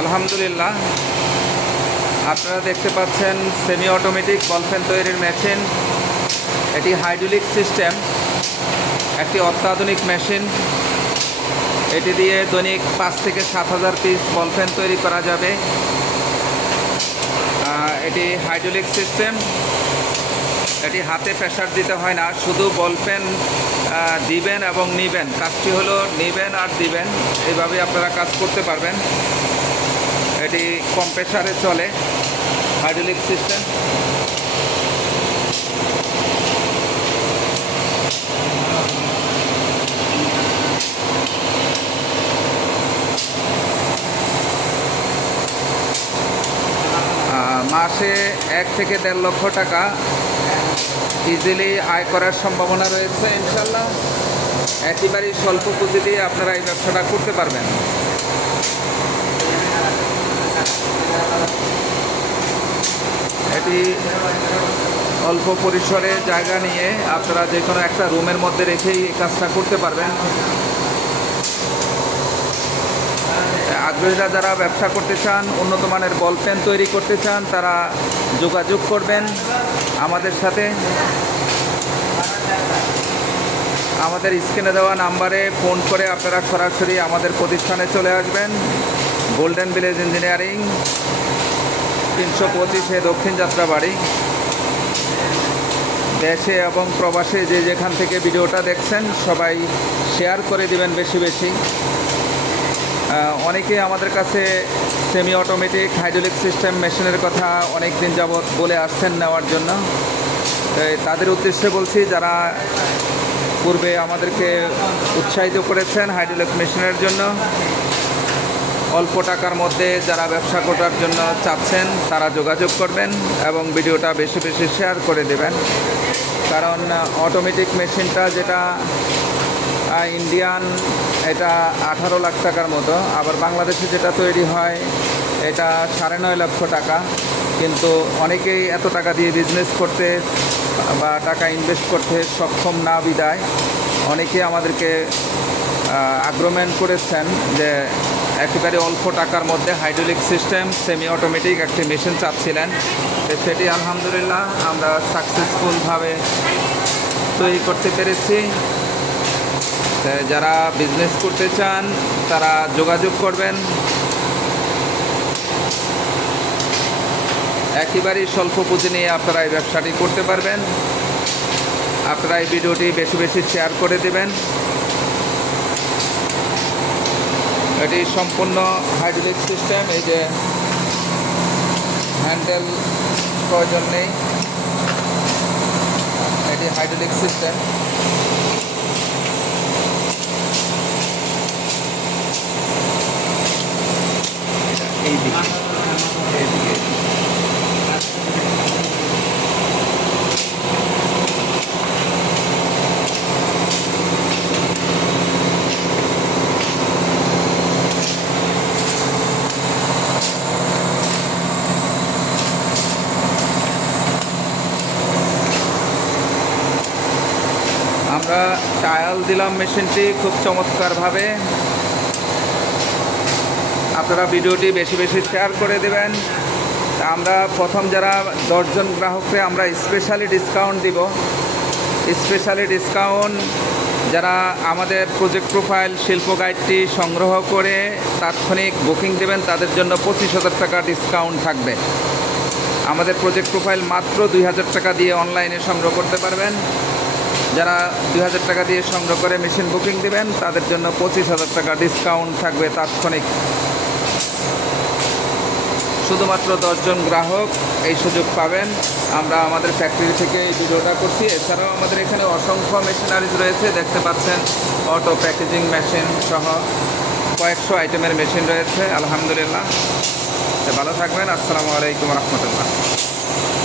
আলহামদুলিল্লাহ, আপনারা দেখতে পাচ্ছেন সেমি অটোমেটিক বলপেন তৈরির মেশিন। এটি হাইড্রোলিক সিস্টেম, একটি অত্যাধুনিক মেশিন। এটি দিয়ে দৈনিক 5 থেকে 7,000 পিস বলপেন তৈরি করা যাবে। এটি হাইড্রোলিক সিস্টেম, এটি হাতে প্রেসার দিতে হয় না, শুধু বলপেন দিবেন এবং নিবেন। কাজটি হলো নিবেন আর দিবেন, এইভাবে আপনারা কাজ করতে পারবেন। এটি কম প্রেসারে চলে, হাইড্রোলিক সিস্টেম। মাসে 1 থেকে 1.5 লক্ষ টাকা ইজিলি আয় করার সম্ভাবনা রয়েছে ইনশাল্লাহ। একেবারেই স্বল্প পুঁজি দিয়ে আপনারা এই ব্যবসাটা করতে পারবেন। এটি অল্প পরিসরে জায়গা নিয়ে আপনারা যে কোনো একটা রুমের মধ্যে রেখেই এই কাজটা করতে পারবেন। আগ্রহীরা যারা ব্যবসা করতে চান, উন্নত মানের বলপেন তৈরি করতে চান, তারা যোগাযোগ করবেন আমাদের সাথে। আমাদের স্ক্রিনে দেওয়া নাম্বারে ফোন করে আপনারা সরাসরি আমাদের প্রতিষ্ঠানে চলে আসবেন। গোল্ডেন ভিলেজ ইঞ্জিনিয়ারিং, 325 দক্ষিণ যাত্রাবাড়ি। দেশে এবং প্রবাসে যে যেখান থেকে ভিডিওটা দেখছেন সবাই শেয়ার করে দিবেন বেশি বেশি। অনেকে আমাদের কাছে সেমি অটোমেটিক হাইড্রোলিক সিস্টেম মেশিনের কথা অনেক দিন যাবৎ বলে আসছেন নেওয়ার জন্য। তাদের উদ্দেশ্যে বলছি, যারা পূর্বে আমাদেরকে উৎসাহিত করেছেন হাইড্রোলিক মেশিনের জন্য, অল্প টাকার মধ্যে যারা ব্যবসা করার জন্য চাচ্ছেন, তারা যোগাযোগ করবেন এবং ভিডিওটা বেশি বেশি শেয়ার করে দেবেন। কারণ অটোমেটিক মেশিনটা যেটা ইন্ডিয়ান, এটা 18 লাখ টাকার মতো। আবার বাংলাদেশে যেটা তৈরি হয় এটা 9.5 লক্ষ টাকা। কিন্তু অনেকেই এত টাকা দিয়ে বিজনেস করতে বা টাকা ইনভেস্ট করতে সক্ষম না বিদায় অনেকে আমাদেরকে আগ্রহমান করেছেন যে একেবারে অল্প টাকার মধ্যে হাইড্রোলিক সিস্টেম সেমি অটোমেটিক একটি মেশিন চাচ্ছিলেন। সেটি আলহামদুলিল্লাহ আমরা সাকসেসফুলভাবে তৈরি করতে পেরেছি। যারা বিজনেস করতে চান তারা যোগাযোগ করবেন। একেবারেই স্বল্প পুঁজি নিয়ে আপনারা এই ব্যবসাটি করতে পারবেন। আপনারা এই ভিডিওটি বেশি বেশি শেয়ার করে দেবেন। এটি সম্পূর্ণ হাইড্রোলিক সিস্টেম। এই যে হ্যান্ডেল প্রয়োজন নেই, এটি হাইড্রোলিক সিস্টেম। আমরা ট্রায়াল দিলাম মেশিনটি খুব চমৎকারভাবে। আপনারা ভিডিওটি বেশি বেশি শেয়ার করে দেবেন। আমরা প্রথম যারা 10 জন গ্রাহককে আমরা স্পেশালি ডিসকাউন্ট দিব। স্পেশালি ডিসকাউন্ট যারা আমাদের প্রজেক্ট প্রোফাইল শিল্প গাইডটি সংগ্রহ করে তাৎক্ষণিক বুকিং দেবেন, তাদের জন্য 25,000 টাকা ডিসকাউন্ট থাকবে। আমাদের প্রজেক্ট প্রোফাইল মাত্র 2,000 টাকা দিয়ে অনলাইনে সংগ্রহ করতে পারবেন। যারা 2,000 টাকা দিয়ে সংগ্রহ করে মেশিন বুকিং দেবেন, তাদের জন্য 25,000 টাকা ডিসকাউন্ট থাকবে তাৎক্ষণিক। শুধুমাত্র 10 জন গ্রাহক এই সুযোগ পাবেন। আমরা আমাদের ফ্যাক্টরি থেকে এই ভিডিওটা করছি। এছাড়াও আমাদের এখানে অসংখ্য মেশিনারিজ রয়েছে, দেখতে পাচ্ছেন অটো প্যাকেজিং মেশিন সহ কয়েকশো আইটেমের মেশিন রয়েছে। আলহামদুলিল্লাহ, ভালো থাকবেন। আসসালামু আলাইকুম রহমতুল্লাহ।